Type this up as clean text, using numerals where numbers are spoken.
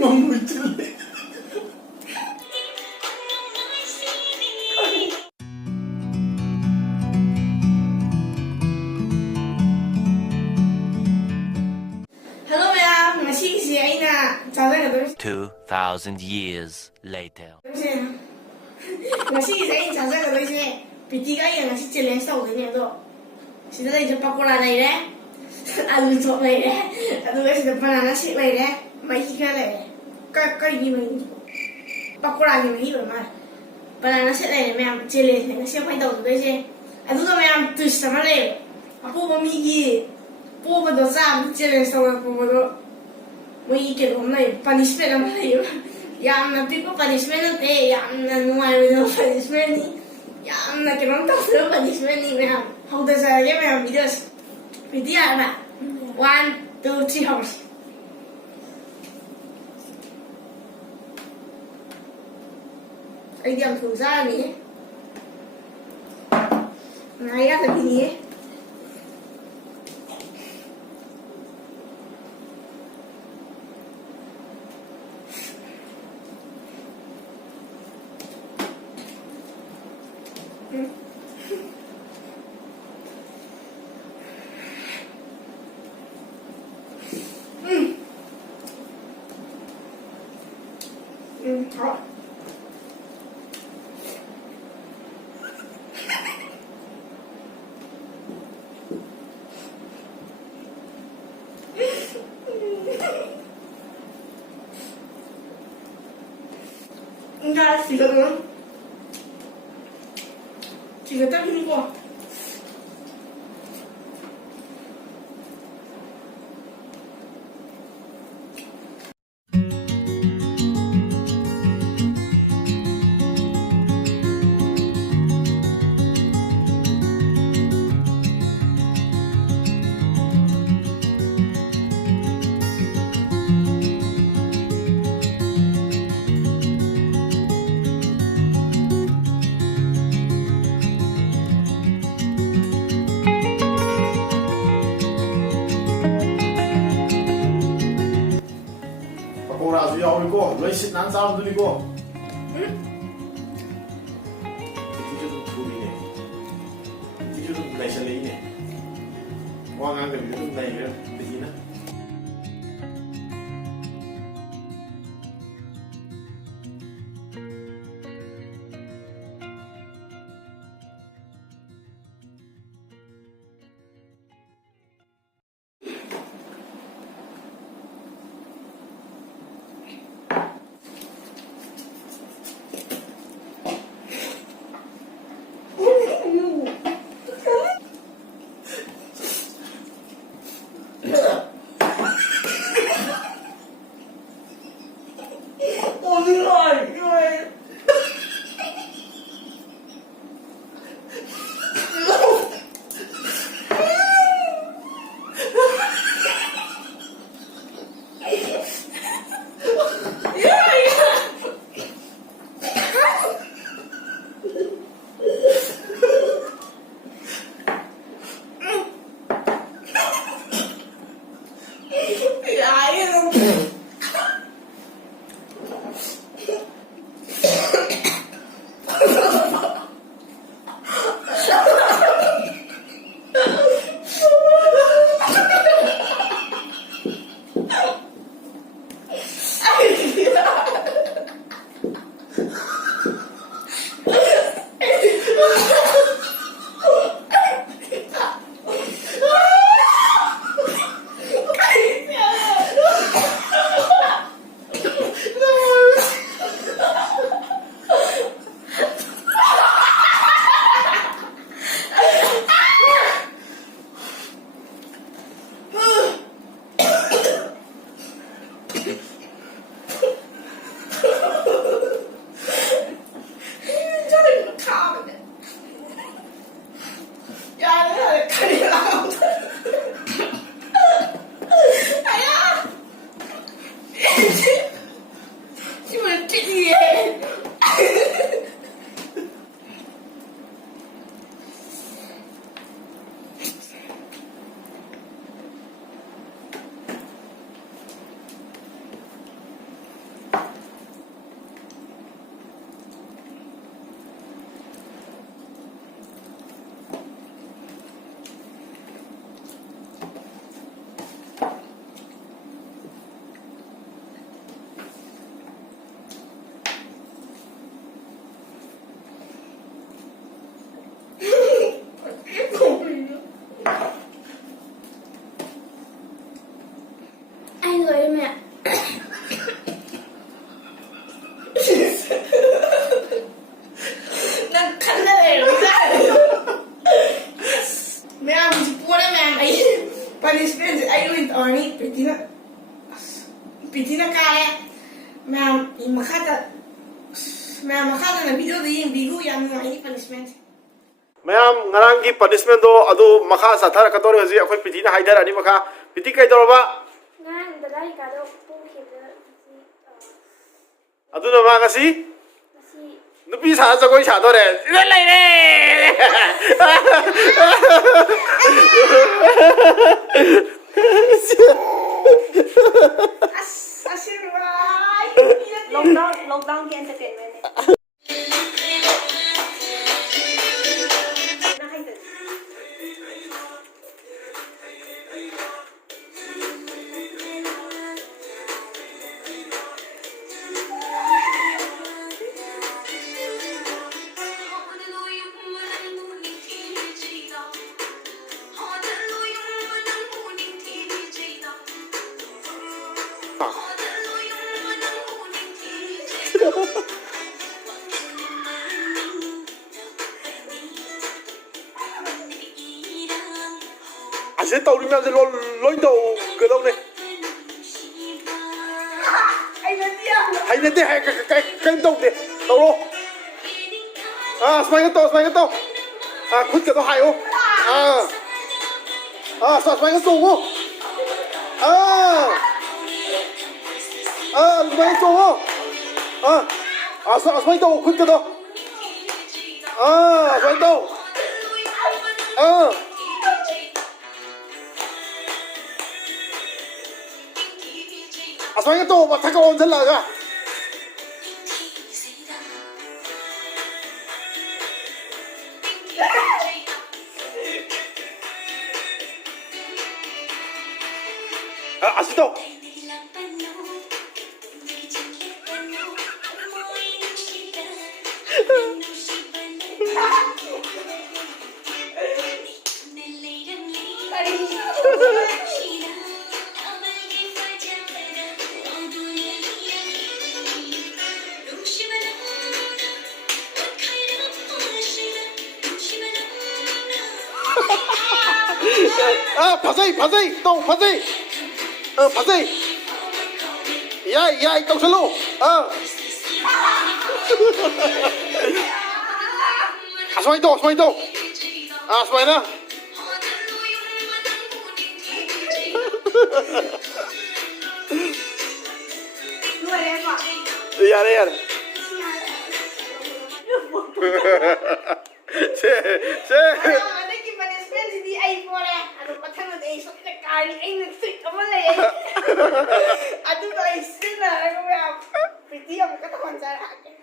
너무 웃길래. Hello ma'am, ngasi Aina 찾아가도록 2,000 years later. ngasi Aina 찾아가도록 PT가 이게 ngasi challenge tꯧꯗꯣꯏꯅꯦ sida ꯂꯩꯖꯦ ꯄꯀꯣꯔꯥ ꯂꯩꯔꯦ ꯑꯂꯨ chop ꯂꯩꯔꯦ ꯑꯗꯨꯒ ꯁꯤꯗ ꯕꯅꯥꯅꯥ ꯁꯦꯛ ꯂꯩꯔꯦ ꯃꯍꯤ ꯈꯔ ꯂꯩꯔꯦ ꯀꯔꯤꯒꯤ ꯃꯍꯤꯅꯣ ꯄꯀꯣꯔꯥꯒꯤ ꯃꯍꯤ ꯑꯣꯏ ꯃꯥꯜꯂꯦ ꯕꯅꯥꯅꯥ ꯁꯦꯛ ꯂꯩꯔꯦ ꯃꯌꯥꯝ ꯆꯦꯂꯦꯟꯖꯅꯦ ꯉꯁꯤ ꯑꯩꯈꯣꯏ ꯇꯧꯗꯣꯏꯁꯦ ꯑꯗꯨꯒ ꯃꯌꯥꯝ ꯇ꯭ꯋꯤꯁ ꯑꯃ ꯂꯩꯌꯦꯕ ꯑꯄꯣꯕ ꯃꯤꯒꯤ ꯄꯣꯕꯗꯣ ꯆꯥꯕꯗ ꯆꯦꯂꯦꯟꯖ ꯇꯧꯔꯛꯄꯗꯣ ꯃꯣꯏꯒꯤ ꯀꯩꯅꯣꯝ ꯂꯩ ꯄꯅꯤꯁꯃꯦꯟ ꯑꯃ ꯂꯩꯌꯦꯕ ꯌꯥꯝꯅ ꯄꯤꯛꯄ ꯄꯅꯤꯁꯃꯦꯟ ꯅꯠꯇꯦ ꯌꯥꯝꯅ ꯅꯨꯡꯉꯥꯏꯔꯣꯏꯗꯕ ꯄꯅꯤꯁꯃꯦꯟꯅꯤ ꯌꯥꯝꯅ ꯀꯩꯅꯣꯝ ꯇꯧꯗꯕ ꯄꯅꯤꯁꯃꯦꯟꯅꯤ ꯃꯌꯥꯝ ꯍꯧꯗꯖꯔꯒꯦ ꯃꯌꯥꯝ ꯚꯤꯗꯤꯑꯣꯁꯦ ꯚꯤꯗꯤꯑꯣ 1 2 3 ꯍꯧꯔꯁꯤ ꯑꯩꯗꯤ ꯌꯥꯝ ꯊꯨꯅ ꯆꯥꯔꯅꯤꯌꯦ ꯉꯥꯏ ꯌꯥꯗꯕꯤꯅꯤꯌꯦ好。应该几个人？几个蛋苹果？ pokora 야오이고 러이시 난 사람들이고. 이게 둘이네. 이게 좀 내실이네. 왕한 게 좀 내려 되기나. punishment I win only Pitina kare ma'am makata na video di yung bigo yan ng punishment mayam ngaranggi punishment do adu makha sathara katore hoji akhoi pitina haidar ani makha piti kai dorba ngan dadai ka do pung khida adu na ma kasi nupi sa jagoi sa dore lai lai re lockdown ki entertainment sẽ tàu đi làm gì lôi tàu cửa đâu này hay lên đi hay cái tàu đi tàu luôn xoay cái tàu khuất cái tàu hay không xoay cái tàu không xoay cái tàu không xoay tàu khuất cái tàu xoay tàu xoay cái tàu mà thằng con rất là cả xin tàu 파세이 또 파세이 파세이 야이 또 슬로 xoay to xoay na ya ay po na ano patang na ay sok na kari ay nagsit ka mo na ato ba ay sila ano ba pretty ang katawan sa akin